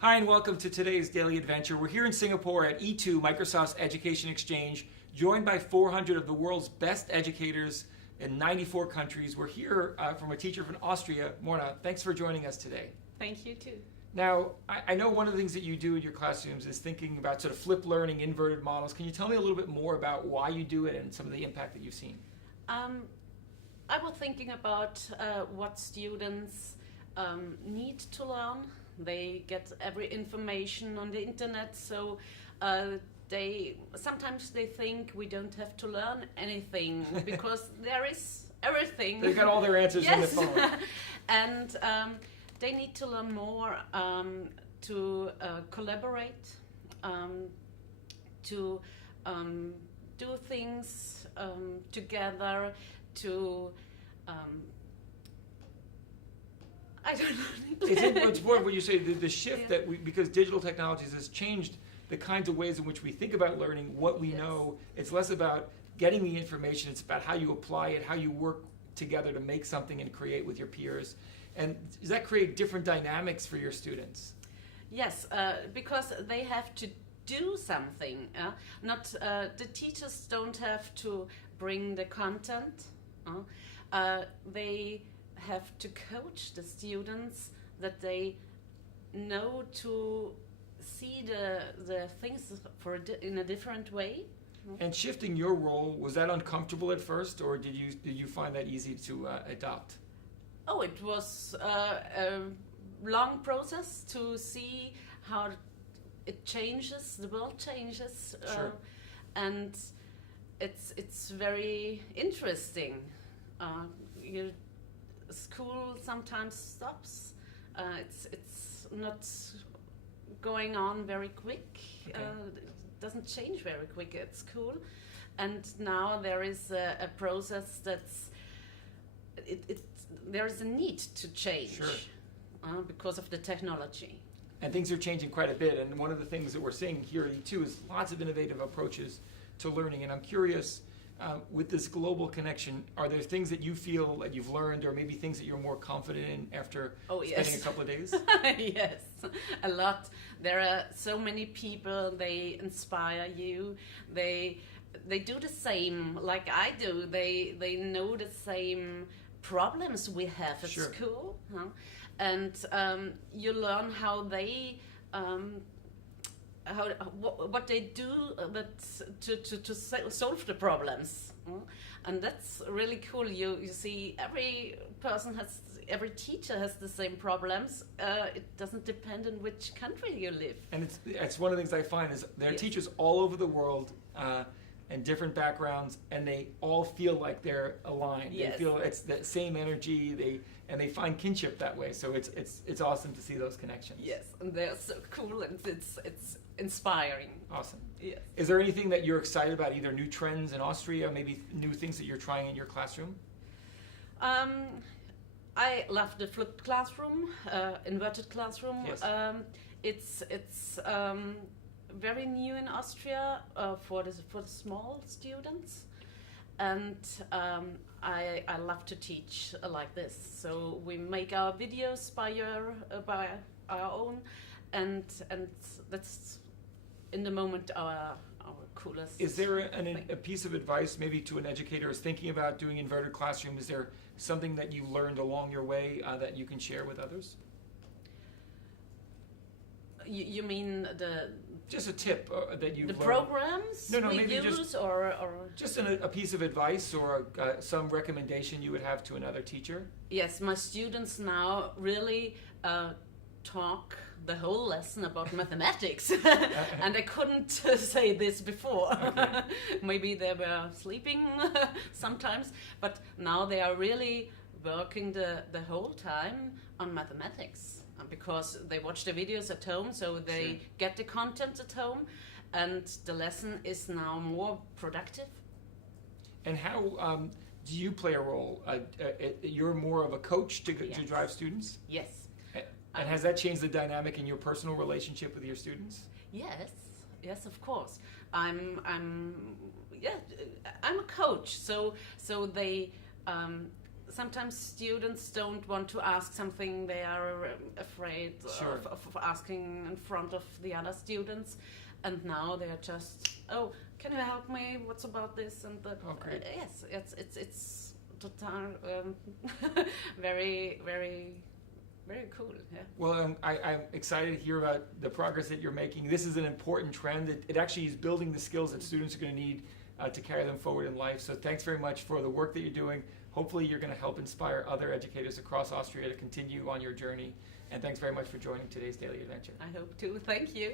Hi and welcome to today's Daily Adventure. We're here in Singapore at E2, Microsoft's Education Exchange, joined by 400 of the world's best educators in 94 countries. We're here from a teacher from Austria. Morna, thanks for joining us today. Thank you too. Now, I know one of the things that you do in your classrooms is thinking about sort of flipped learning, inverted models. Can you tell me a little bit more about why you do it and some of the impact that you've seen? I was thinking about what students need to learn. They get every information on the internet, so sometimes they think we don't have to learn anything because there is everything. They've got all their answers in the phone. And they need to learn more to collaborate, to do things together, to I don't know. It's more what you say, the shift that because digital technologies has changed the kinds of ways in which we think about learning, what we know. It's less about getting the information, it's about how you apply it, how you work together to make something and create with your peers. And does that create different dynamics for your students? Yes, because they have to do something. Not the teachers don't have to bring the content. They have to coach the students that they know to see the things in a different way. And shifting your role, was that uncomfortable at first, or did you find that easy to adopt? Oh, it was a long process to see how it changes, the world changes, Sure. and it's very interesting. Your school sometimes stops. It's not going on very quick. Okay. It doesn't change very quick at school, and now there is a process that's there is a need to change. Sure. Because of the technology. And things are changing quite a bit. And one of the things that we're seeing here at E2 is lots of innovative approaches to learning. And I'm curious, with this global connection, are there things that you feel that you've learned, or maybe things that you're more confident in after spending a couple of days? Yes, a lot. There are so many people, they inspire you. They do the same like I do. They know the same problems we have at Sure. school, and you learn how they what they do to solve the problems, and that's really cool. You see, every teacher has the same problems. It doesn't depend on which country you live. And it's one of the things I find is there are Yes. teachers all over the world and different backgrounds, and they all feel like they're aligned. Yes. They feel it's that same energy. They find kinship that way. So it's awesome to see those connections. Yes, and they're so cool, and it's inspiring. Awesome. Yes. Is there anything that you're excited about, either new trends in Austria, maybe new things that you're trying in your classroom? I love the flipped classroom, inverted classroom. Yes. It's very new in Austria for the small students, and I love to teach like this. So we make our videos by our own, and that's in the moment our coolest. Is there thing. a piece of advice maybe to an educator who's thinking about doing inverted classroom? Is there something that you learned along your way that you can share with others? You mean Just a tip that you've learned. programs No, we maybe use, just or just a piece of advice or some recommendation you would have to another teacher? Yes, my students now really talk the whole lesson about mathematics, and I couldn't say this before. Okay. Maybe they were sleeping sometimes, but now they are really working the whole time on mathematics, because they watch the videos at home, so they Sure. get the content at home, and the lesson is now more productive. And how do you play a role? You're more of a coach to Yes. drive students? Yes. And has that changed the dynamic in your personal relationship with your students? Yes, of course. I'm a coach, so they sometimes students don't want to ask something they are afraid Sure. of asking in front of the other students, and now they're just, oh, can you help me? What's about this and that? Oh, great. Yes, it's total very very very cool. Yeah. Well, I'm excited to hear about the progress that you're making. This is an important trend. It actually is building the skills that students are going to need to carry them forward in life. So thanks very much for the work that you're doing. Hopefully you're going to help inspire other educators across Austria to continue on your journey. And thanks very much for joining today's Daily Adventure. I hope to. Thank you.